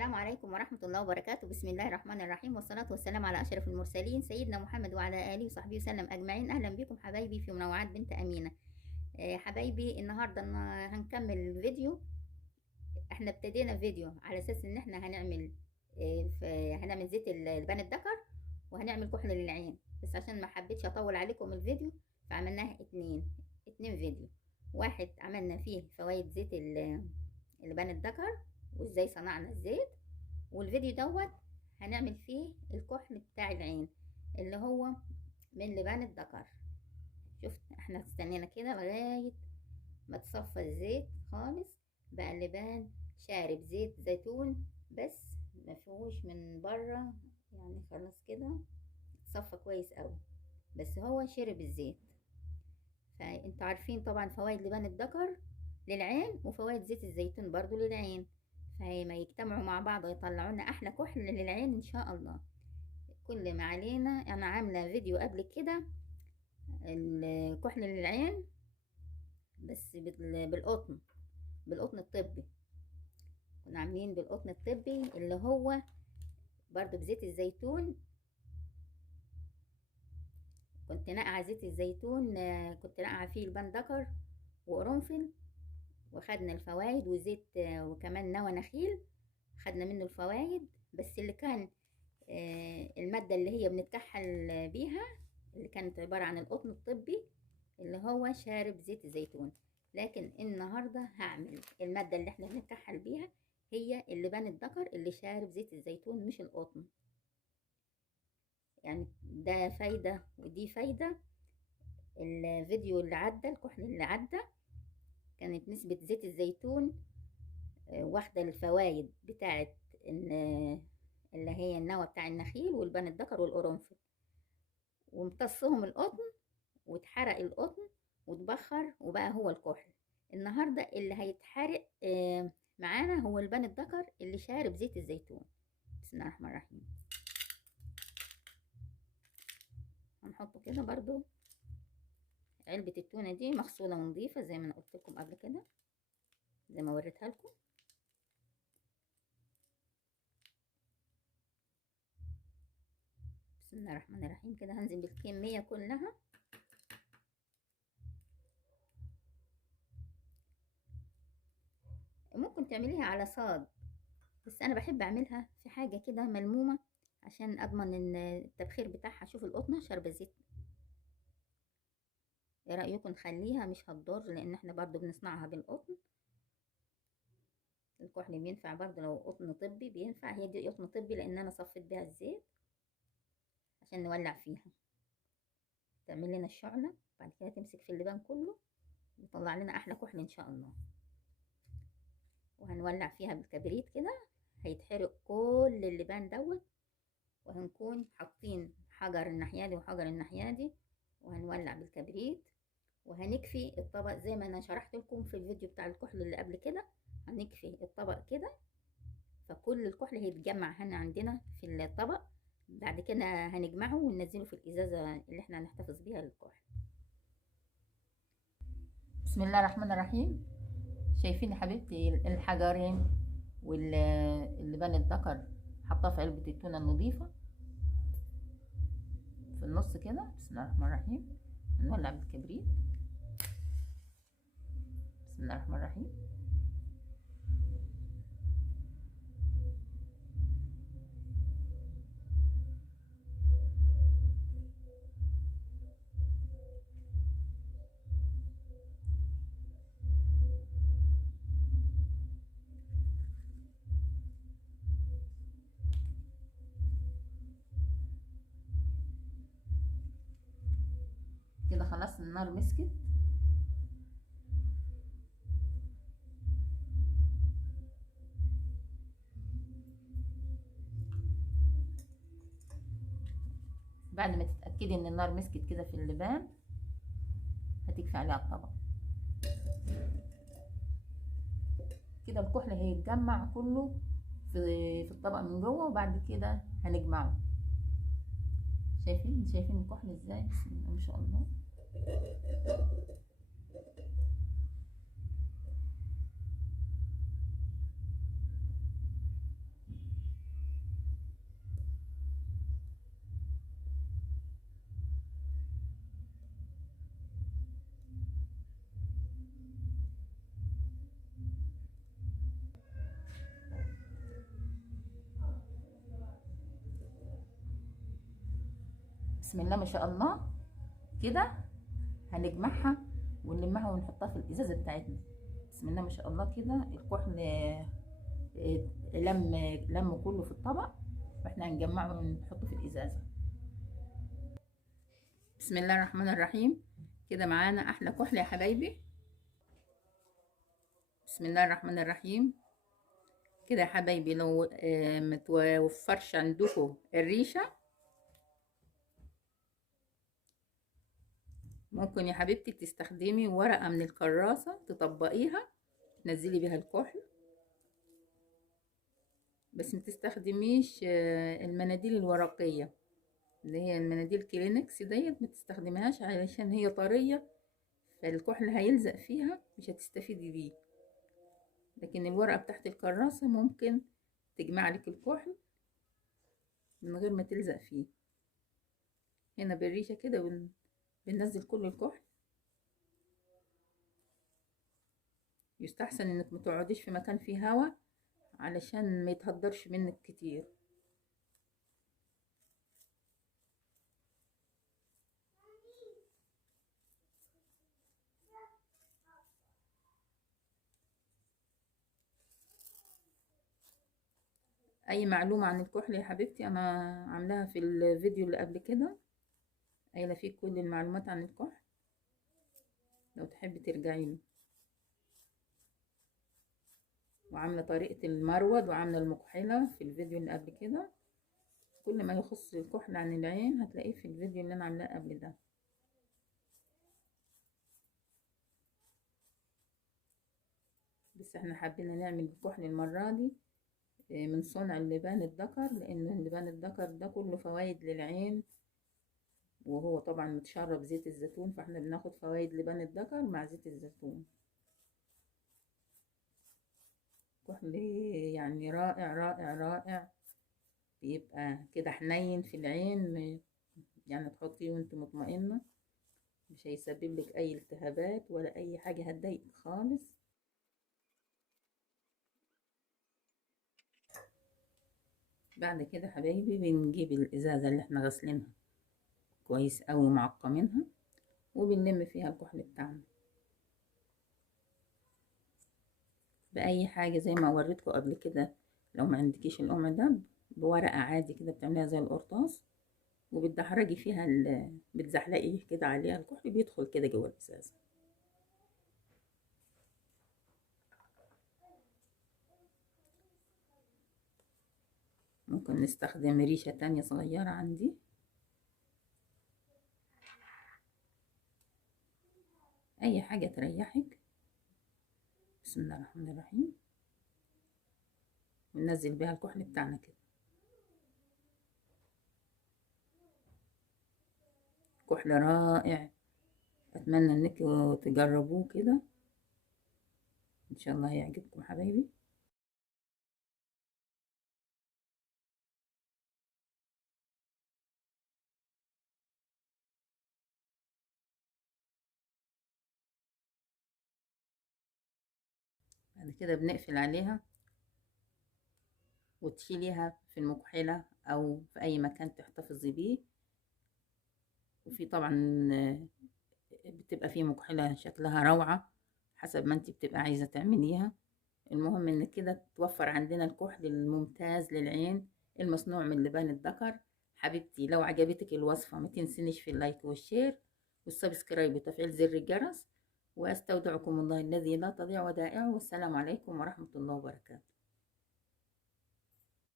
السلام عليكم ورحمة الله وبركاته. بسم الله الرحمن الرحيم، والصلاة والسلام على أشرف المرسلين سيدنا محمد وعلى آله وصحبه وسلم أجمعين. أهلا بكم حبايبي في منوعات بنت أمينة. حبايبي النهاردة هنكمل الفيديو. احنا ابتدينا فيديو على أساس إن احنا هنعمل زيت البان الدكر وهنعمل كحل للعين، بس عشان ما حبيتش أطول عليكم الفيديو فعملناها اتنين فيديو. واحد عملنا فيه فوائد زيت البان الدكر وازاي صنعنا الزيت، والفيديو دوت هنعمل فيه الكحل بتاع العين اللي هو من لبان الدكر. شفت احنا استنينا كده لغاية ما تصفى الزيت خالص، بقى اللبان شارب زيت زيتون بس ما فيهوش من بره، يعني خلاص كده اتصفى كويس قوي بس هو شرب الزيت. فانتوا عارفين طبعا فوائد لبان الدكر للعين وفوائد زيت الزيتون برضو للعين، فما يجتمعوا مع بعض ويطلعوا لنا احلى كحل للعين ان شاء الله. كل ما علينا انا عامله فيديو قبل كده الكحل للعين بس بالقطن الطبي، كنا عاملين بالقطن الطبي اللي هو برضو بزيت الزيتون. كنت ناقعه زيت الزيتون، كنت ناقعه فيه لبان دكر وقرنفل، وخدنا الفوائد وزيت وكمان نوى نخيل خدنا منه الفوائد. بس اللي كان المادة اللي هي بنتكحل بيها اللي كانت عبارة عن القطن الطبي اللي هو شارب زيت الزيتون. لكن النهاردة هعمل المادة اللي احنا بنتكحل بيها هي اللبان الدكر اللي شارب زيت الزيتون مش القطن. يعني ده فايدة ودي فايدة. الفيديو اللي عدى الكحل اللي عدى كانت نسبة زيت الزيتون واخدة الفوائد بتاعت اللي هي النوى بتاع النخيل والبان الدكر والقرنفل، وامتصهم القطن واتحرق القطن واتبخر وبقى هو الكحل. النهاردة اللي هيتحرق معانا هو البان الدكر اللي شارب زيت الزيتون. بسم الله الرحمن الرحيم. هنحطه كده برضو. علبة التونة دي مغسولة ونظيفة زي ما انا قلت لكم قبل كده، زي ما وريتها لكم. بسم الله الرحمن الرحيم. كده هنزل بالكمية كلها. ممكن تعمليها على صاج، بس انا بحب اعملها في حاجة كده ملمومة عشان اضمن ان التبخير بتاعها. شوف القطنة شاربة زيت. ايه رأيكم نخليها؟ مش هتضر لان احنا برضو بنصنعها بالقطن. الكحل بينفع برضو لو قطن طبي بينفع. هي دي قطن طبي لان انا صفيت بيها الزيت عشان نولع فيها. تعمل لنا الشعلة بعد كده تمسك في اللبان كله ويطلع لنا احلى كحل ان شاء الله. وهنولع فيها بالكبريت كده هيتحرق كل اللبان دوت، وهنكون حاطين حجر الناحية دي وحجر الناحية دي، وهنولع بالكبريت وهنكفي الطبق زي ما انا شرحت لكم في الفيديو بتاع الكحل اللي قبل كده. هنكفي الطبق كده فكل الكحل هيتجمع هنا عندنا في الطبق. بعد كده هنجمعه وننزله في الازازة اللي احنا هنحتفظ بيها للكحل. بسم الله الرحمن الرحيم. شايفين يا حبيبتي الحجرين واللبان الدكر حطاه في علبة التونة النظيفة في النص كده. بسم الله الرحمن الرحيم. هنولع بالكبريت. بسم الله الرحمن الرحيم. كده خلاص النار مسكت. بعد ما تتأكدي ان النار مسكت كده في اللبان هتكفي عليه على الطبق كده. الكحل هيتجمع كله في الطبق من جوه وبعد كده هنجمعه. شايفين الكحل ازاي؟ بسم الله ما شاء الله. بسم الله ما شاء الله. كده هنجمعها ونلمها ونحطها في الازازه بتاعتنا. بسم الله ما شاء الله. كده الكحل لم كله في الطبق، واحنا هنجمعه ونحطه في الازازه. بسم الله الرحمن الرحيم. كده معانا احلى كحل يا حبايبي. بسم الله الرحمن الرحيم. كده يا حبايبي، لو متوفرش عندكم الريشه، ممكن يا حبيبتي تستخدمي ورقه من الكراسه تطبقيها تنزلي بيها الكحل، بس ما تستخدميش المناديل الورقيه اللي هي المناديل كلينكس ديت، ما تستخدميهاش علشان هي طريه فالكحل هيلزق فيها مش هتستفيدي بيه. لكن الورقه بتاعت الكراسه ممكن تجمع لك الكحل من غير ما تلزق فيه. هنا بالريشه كده بننزل كل الكحل. يستحسن انك متقعديش في مكان فيه هوا علشان ما يتهدرش منك كتير. اي معلومة عن الكحل يا حبيبتي انا عاملاها في الفيديو اللي قبل كده، قايله فيه كل المعلومات عن الكحل لو تحبي ترجعي له. وعامله طريقه المرود وعامله المكحله في الفيديو اللي قبل كده. كل ما يخص الكحل عن العين هتلاقيه في الفيديو اللي انا عاملاه قبل ده. بس احنا حابين نعمل الكحل المره دي من صنع اللبان الذكر، لان اللبان الذكر ده كله فوائد للعين، وهو طبعا متشرب زيت الزيتون، فاحنا بناخد فوائد لبان الذكر مع زيت الزيتون. كحل يعني رائع رائع رائع، بيبقى كده حنين في العين، يعني تحطيه وانت مطمئنة مش هيسبب لك اي التهابات ولا اي حاجة هتضايقك خالص. بعد كده حبايبي بنجيب الازازة اللي احنا غسلينها كويس اوي ومعقمينها، وبنلم فيها الكحل بتاعنا بأي حاجة زي ما وريتكم قبل كده. لو ما عندكيش القمع ده، بورقة عادي كده بتعمليها زي القرطاس وبتدحرجي فيها بتزحلقيه كده عليها، الكحل بيدخل كده جوه الازازة. ممكن نستخدم ريشة تانية صغيرة عندي، اي حاجة تريحك. بسم الله الرحمن الرحيم. وننزل بيها الكحل بتاعنا كده. كحل رائع، اتمنى انكم تجربوه كده، ان شاء الله هيعجبكم حبايبي. بعد كده بنقفل عليها وتشيليها في المكحلة او في اي مكان تحتفظي بيه. وفي طبعا بتبقى فيه مكحلة شكلها روعة حسب ما انت بتبقى عايزة تعمليها. المهم ان كده توفر عندنا الكحل الممتاز للعين المصنوع من لبان الذكر. حبيبتي لو عجبتك الوصفة ما تنسينيش في اللايك والشير والسبسكرايب وتفعيل زر الجرس. واستودعكم الله الذي لا تضيع ودائعه، والسلام عليكم ورحمة الله وبركاته.